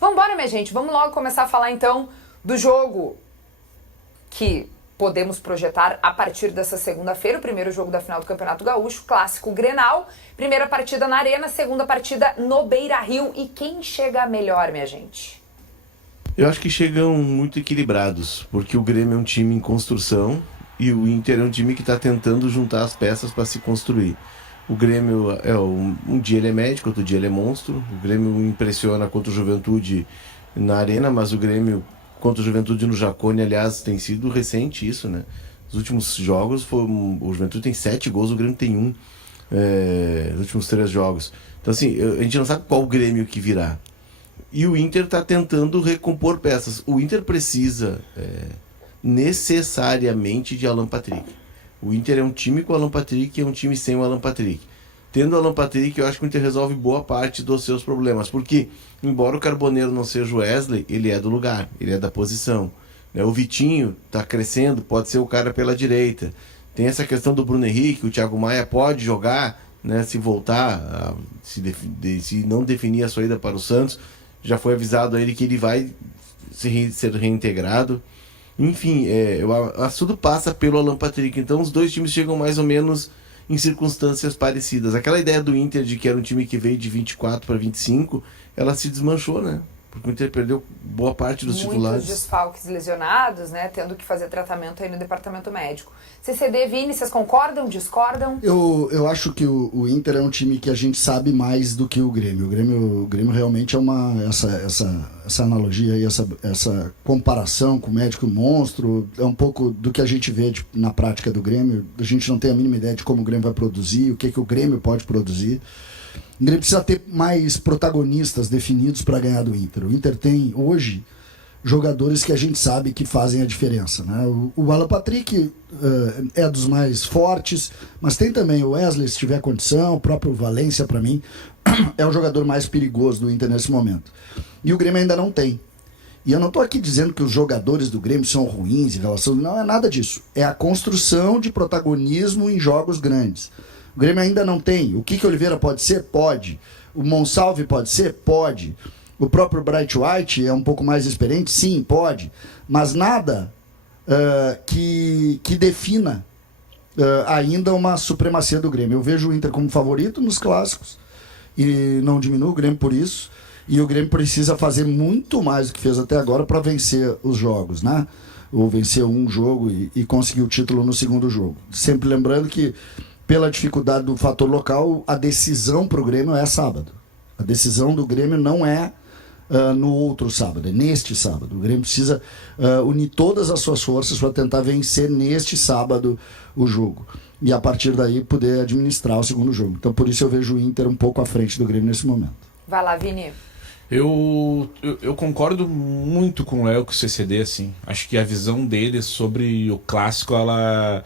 Vambora, minha gente, vamos logo começar a falar então do jogo que podemos projetar a partir dessa segunda-feira, o primeiro jogo da final do Campeonato Gaúcho, clássico Grenal, primeira partida na Arena, segunda partida no Beira-Rio. E quem chega melhor, minha gente? Eu acho que chegam muito equilibrados, porque o Grêmio é um time em construção e o Inter é um time que está tentando juntar as peças para se construir. O Grêmio, um dia ele é médico, outro dia ele é monstro. O Grêmio impressiona contra o Juventude na Arena, mas o Grêmio contra o Juventude no Jacone, aliás, tem sido recente isso, né? Os últimos jogos, o Juventude tem 7 gols, o Grêmio tem 1 nos últimos 3 jogos. Então, assim, a gente não sabe qual o Grêmio que virá. E o Inter está tentando recompor peças. O Inter precisa necessariamente de Alan Patrick. O Inter é um time com o Alan Patrick e é um time sem o Alan Patrick. Tendo o Alan Patrick, eu acho que o Inter resolve boa parte dos seus problemas. Porque, embora o Carboneiro não seja o Wesley, ele é do lugar, ele é da posição. O Vitinho está crescendo, pode ser o cara pela direita. Tem essa questão do Bruno Henrique, o Thiago Maia pode jogar, né, se voltar, se não definir a sua ida para o Santos. Já foi avisado a ele que ele vai ser reintegrado. Enfim, tudo passa pelo Alan Patrick. Então os dois times chegam mais ou menos em circunstâncias parecidas. Aquela ideia do Inter de que era um time que veio de 24 para 25, ela se desmanchou, né? Porque o Inter perdeu boa parte dos titulares. Muitos desfalques lesionados, né? Tendo que fazer tratamento aí no departamento médico. CCD, Vini, vocês concordam, discordam? Eu acho que o Inter é um time que a gente sabe mais do que o Grêmio. O Grêmio realmente é essa analogia e essa comparação com o médico monstro. É um pouco do que a gente vê na prática do Grêmio. A gente não tem a mínima ideia de como o Grêmio vai produzir, o que o Grêmio pode produzir. O Grêmio precisa ter mais protagonistas definidos para ganhar do Inter. O Inter tem, hoje, jogadores que a gente sabe que fazem a diferença, né? O Alan Patrick é dos mais fortes, mas tem também o Wesley, se tiver condição, o próprio Valência, para mim, é o jogador mais perigoso do Inter nesse momento. E o Grêmio ainda não tem. E eu não estou aqui dizendo que os jogadores do Grêmio são ruins em relação... Não é nada disso. É a construção de protagonismo em jogos grandes. O Grêmio ainda não tem. O Kike Oliveira pode ser? Pode. O Monsalve pode ser? Pode. O próprio Bright White é um pouco mais experiente? Sim, pode. Mas nada que defina ainda uma supremacia do Grêmio. Eu vejo o Inter como favorito nos clássicos e não diminuo o Grêmio por isso. E o Grêmio precisa fazer muito mais do que fez até agora para vencer os jogos, né? Ou vencer um jogo e conseguir o título no segundo jogo. Sempre lembrando que, pela dificuldade do fator local, a decisão para o Grêmio é sábado. A decisão do Grêmio não é no outro sábado, é neste sábado. O Grêmio precisa unir todas as suas forças para tentar vencer neste sábado o jogo. E a partir daí poder administrar o segundo jogo. Então por isso eu vejo o Inter um pouco à frente do Grêmio nesse momento. Vai lá, Vini. Eu concordo muito com o Léo, com o CCD, assim. Acho que a visão dele sobre o clássico, ela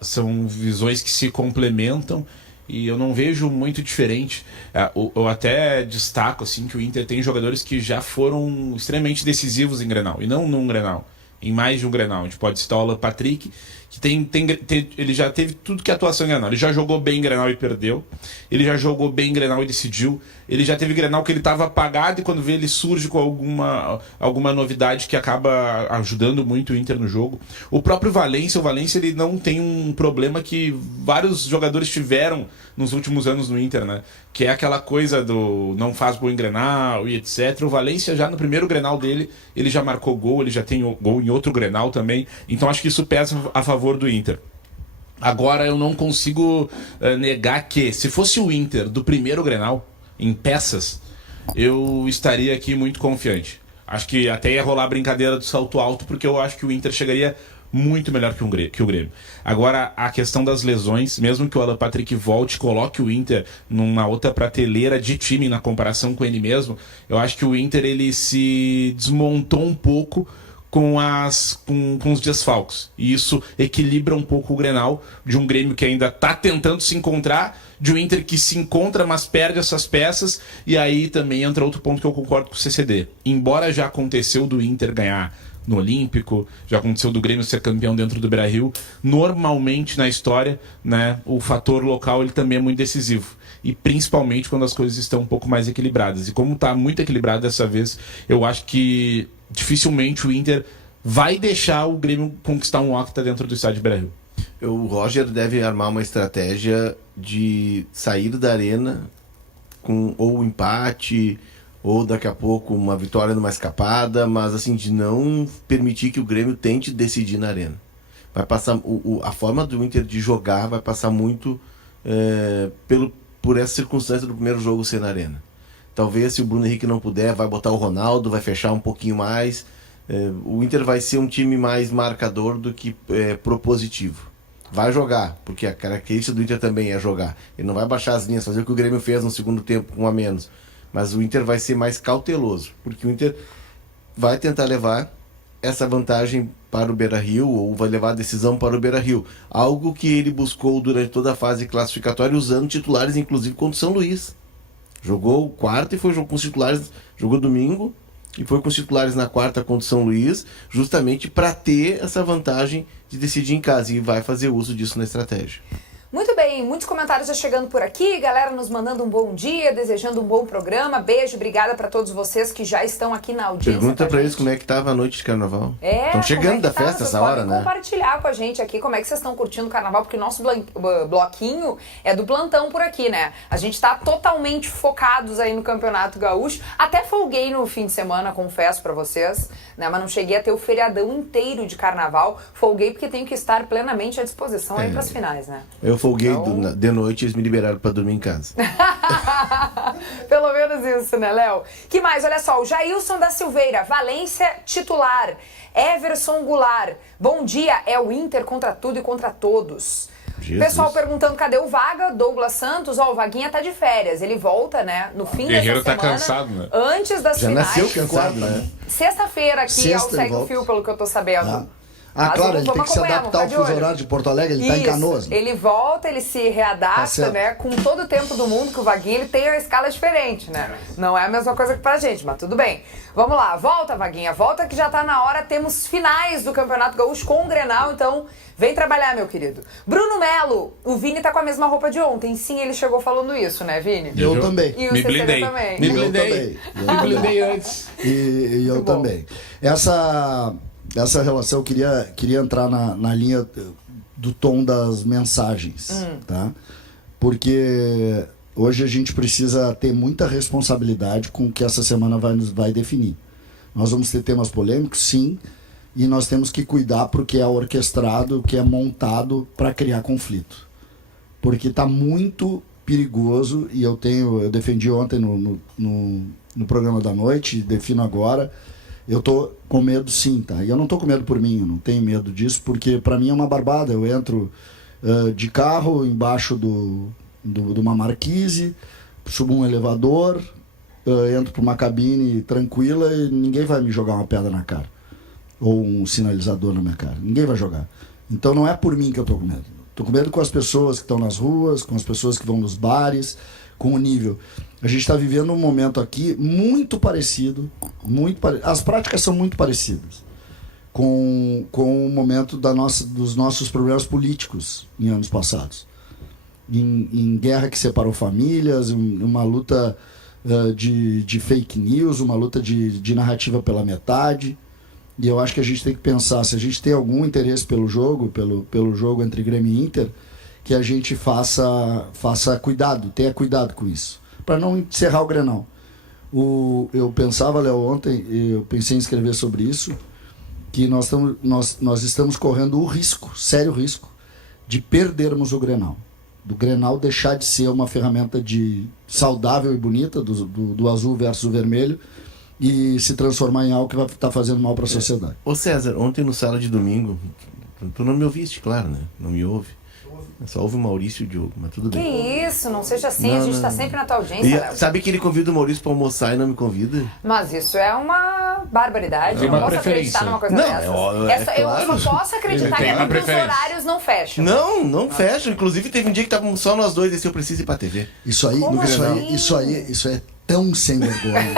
são visões que se complementam e eu não vejo muito diferente. Eu até destaco assim, que o Inter tem jogadores que já foram extremamente decisivos em Grenal, e não num Grenal, em mais de um Grenal. A gente pode citar o Alan Patrick, que ele já teve tudo que é atuação em Grenal. Ele já jogou bem em Grenal e perdeu. Ele já jogou bem em Grenal e decidiu. Ele já teve Grenal que ele estava apagado e quando vê ele surge com alguma novidade que acaba ajudando muito o Inter no jogo. O próprio Valência, ele não tem um problema que vários jogadores tiveram nos últimos anos no Inter, né? Que é aquela coisa do não faz gol em Grenal e etc. O Valência já no primeiro Grenal dele, ele já marcou gol, ele já tem gol em outro Grenal também. Então acho que isso pesa a favor do Inter. Agora eu não consigo negar que se fosse o Inter do primeiro Grenal, em peças, eu estaria aqui muito confiante. Acho que até ia rolar a brincadeira do salto alto, porque eu acho que o Inter chegaria muito melhor que o Grêmio. Agora, a questão das lesões, mesmo que o Alan Patrick volte, coloque o Inter numa outra prateleira de time na comparação com ele mesmo, eu acho que o Inter ele se desmontou um pouco com os desfalques. E isso equilibra um pouco o Grenal, de um Grêmio que ainda está tentando se encontrar, de um Inter que se encontra, mas perde essas peças. E aí também entra outro ponto que eu concordo com o CCD. Embora já aconteceu do Inter ganhar no Olímpico, já aconteceu do Grêmio ser campeão dentro do Beira-Rio. Normalmente na história, né, o fator local ele também é muito decisivo. E principalmente quando as coisas estão um pouco mais equilibradas. E como está muito equilibrado dessa vez, eu acho que dificilmente o Inter vai deixar o Grêmio conquistar um octa dentro do estádio Beira-Rio. O Roger deve armar uma estratégia de sair da arena com ou empate, ou daqui a pouco uma vitória numa escapada, mas assim, de não permitir que o Grêmio tente decidir na arena. Vai passar, a forma do Inter de jogar vai passar muito por essa circunstância do primeiro jogo ser na arena. Talvez se o Bruno Henrique não puder, vai botar o Ronaldo, vai fechar um pouquinho mais. O Inter vai ser um time mais marcador do que propositivo. Vai jogar, porque a característica do Inter também é jogar. Ele não vai baixar as linhas, fazer o que o Grêmio fez no segundo tempo, um a menos. Mas o Inter vai ser mais cauteloso, porque o Inter vai tentar levar essa vantagem para o Beira-Rio, ou vai levar a decisão para o Beira-Rio. Algo que ele buscou durante toda a fase classificatória, usando titulares, inclusive contra o São Luís. Jogou quarta e foi com os titulares, jogou domingo e foi com os titulares na quarta contra o São Luís, justamente para ter essa vantagem de decidir em casa, e vai fazer uso disso na estratégia. Muito bem, muitos comentários já chegando por aqui, galera nos mandando um bom dia, desejando um bom programa, beijo, obrigada para todos vocês que já estão aqui na audiência. Pergunta para eles como é que tava a noite de carnaval. Estão chegando da festa essa hora, né? Compartilhar com a gente aqui como é que vocês estão curtindo o carnaval, porque o nosso bloquinho é do plantão por aqui, né? A gente tá totalmente focados aí no Campeonato Gaúcho, até folguei no fim de semana, confesso para vocês, né? Mas não cheguei a ter o feriadão inteiro de carnaval, folguei porque tenho que estar plenamente à disposição aí pras finais, né? Eu folguei de noite, eles me liberaram para dormir em casa. Pelo menos isso, né, Léo? Que mais? Olha só, o Jailson da Silveira, Valência titular, Everson Goulart, bom dia, é o Inter contra tudo e contra todos. Jesus. Pessoal perguntando cadê o Vaga, Douglas Santos, o Vaguinha tá de férias, ele volta, né, no fim dessa semana. Tá cansado, né? Antes das Já finais. nasceu cansado, né? Sexta-feira aqui ao Segue o Fio, pelo que eu tô sabendo. Claro, ele tem que se adaptar ao fuso horário de Porto Alegre, ele tá em Canoas. Ele volta, ele se readapta, né? Com todo o tempo do mundo, que o Vaguinho ele tem a escala diferente, né? Não é a mesma coisa que pra gente, mas tudo bem. Vamos lá, volta, Vaguinha, volta que já tá na hora, temos finais do Campeonato Gaúcho com o Grenal, então vem trabalhar, meu querido. Bruno Melo, o Vini tá com a mesma roupa de ontem, sim, ele chegou falando isso, né, Vini? Eu também. E o Me CCD blindei. também. Me blindei antes. E eu também. Essa relação, eu queria entrar na linha do tom das mensagens, tá? Porque hoje a gente precisa ter muita responsabilidade com o que essa semana vai definir. Nós vamos ter temas polêmicos, sim, e nós temos que cuidar porque é orquestrado, que é montado para criar conflito. Porque está muito perigoso, e eu defendi ontem no programa da noite, defino agora. Eu tô com medo, sim, tá? E eu não tô com medo por mim, eu não tenho medo disso, porque para mim é uma barbada. Eu entro de carro embaixo de uma marquise, subo um elevador, entro para uma cabine tranquila e ninguém vai me jogar uma pedra na cara. Ou um sinalizador na minha cara. Ninguém vai jogar. Então não é por mim que eu tô com medo. Tô com medo com as pessoas que estão nas ruas, com as pessoas que vão nos bares, com o nível. A gente está vivendo um momento aqui muito parecido, as práticas são muito parecidas com o momento dos nossos problemas políticos em anos passados. Em guerra que separou famílias, uma luta de fake news, uma luta de narrativa pela metade. E eu acho que a gente tem que pensar, se a gente tem algum interesse pelo jogo, pelo jogo entre Grêmio e Inter, que a gente faça cuidado, tenha cuidado com isso, para não encerrar o Grenal. Eu pensava, Léo, ontem, eu pensei em escrever sobre isso, que nós estamos correndo o risco, sério risco, de perdermos o Grenal. Do Grenal deixar de ser uma ferramenta saudável e bonita, do azul versus o vermelho, e se transformar em algo que vai estar fazendo mal para a sociedade. Ô César, ontem no Sala de Domingo, tu não me ouviste, claro, né? Não me ouve. Só ouve o Maurício e o Diogo, mas tudo bem. Que isso, não seja assim, a gente tá sempre na tua audiência, Léo. Sabe que ele convida o Maurício para almoçar e não me convida? Mas isso é uma barbaridade, eu uma não posso preferência. acreditar numa coisa dessas. Eu só posso acreditar que os horários não fecham. Não fecham. Inclusive teve um dia que estávamos só nós dois e eu preciso ir pra TV. Isso aí é tão sem vergonha.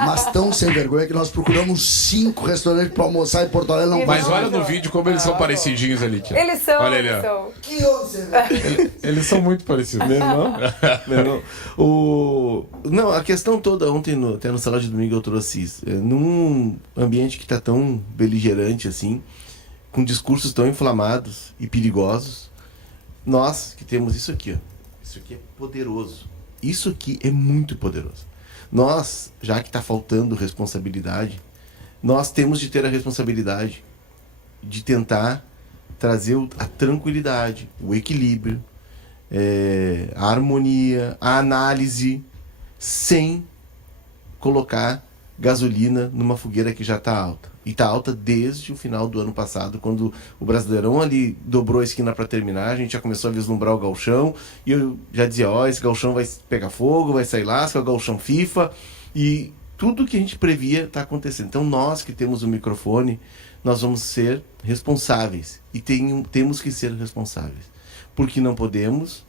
mas tão sem vergonha que nós procuramos 5 restaurantes pra almoçar em Porto Alegre. Não Mas vai. olha no vídeo como eles são parecidinhos ali, tio. Eles são, Olha ali, eles ó. são. Que onça, velho. Eles são muito parecidos. Meu irmão? Meu irmão. Não, a questão toda, ontem até no Salão de Domingo eu trouxe isso. Num ambiente que está tão beligerante assim, com discursos tão inflamados e perigosos, nós que temos isso aqui, ó, isso aqui é poderoso. Isso aqui é muito poderoso. Nós, já que está faltando responsabilidade, nós temos de ter a responsabilidade de tentar trazer a tranquilidade, o equilíbrio, a harmonia, a análise, sem colocar gasolina numa fogueira que já está alta. E está alta desde o final do ano passado, quando o Brasileirão ali dobrou a esquina para terminar, a gente já começou a vislumbrar o gauchão, e eu já dizia, esse gauchão vai pegar fogo, vai sair lasca, é o gauchão FIFA, e tudo que a gente previa está acontecendo. Então nós que temos o microfone, nós vamos ser responsáveis, e temos que ser responsáveis, porque não podemos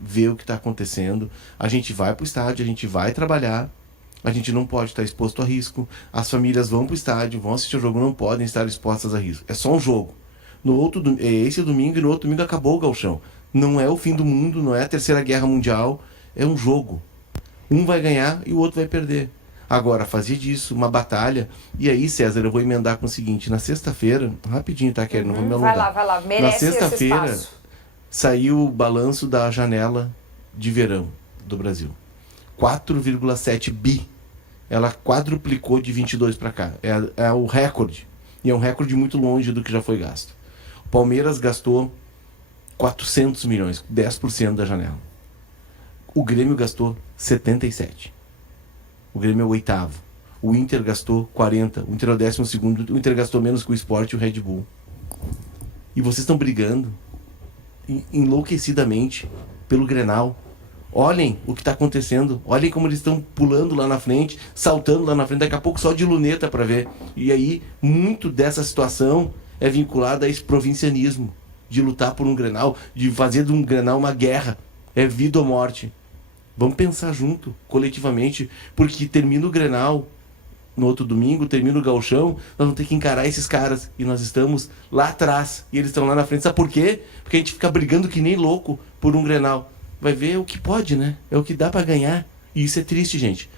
ver o que está acontecendo. A gente vai para o estádio, a gente vai trabalhar, a gente não pode estar exposto a risco. As famílias vão para o estádio, vão assistir o jogo, não podem estar expostas a risco. É só um jogo. Esse domingo, e no outro domingo acabou o gauchão. Não é o fim do mundo, não é a Terceira Guerra Mundial, é um jogo. Um vai ganhar e o outro vai perder. Agora, fazer disso uma batalha. E aí, César, eu vou emendar com o seguinte: na sexta-feira, rapidinho, tá, Kelly? Não vou me alongar. Vai lá, merece na sexta-feira, esse espaço. Saiu o balanço da janela de verão do Brasil. 4,7 bi. Ela quadruplicou de 22 para cá. É o recorde. E é um recorde muito longe do que já foi gasto. O Palmeiras gastou 400 milhões, 10% da janela. O Grêmio gastou 77. O Grêmio é o 8º. O Inter gastou 40. O Inter é o 12º. O Inter gastou menos que o Sport e o Red Bull. E vocês estão brigando enlouquecidamente pelo Grenal. Olhem o que está acontecendo. Olhem como eles estão pulando lá na frente, saltando lá na frente. Daqui a pouco só de luneta para ver. E aí, muito dessa situação é vinculada a esse provincianismo. De lutar por um Grenal, de fazer de um Grenal uma guerra. É vida ou morte. Vamos pensar junto, coletivamente. Porque termina o Grenal, no outro domingo, termina o gauchão, nós vamos ter que encarar esses caras. E nós estamos lá atrás. E eles estão lá na frente. Sabe por quê? Porque a gente fica brigando que nem louco por um Grenal. Vai ver o que pode, né? É o que dá pra ganhar. E isso é triste, gente.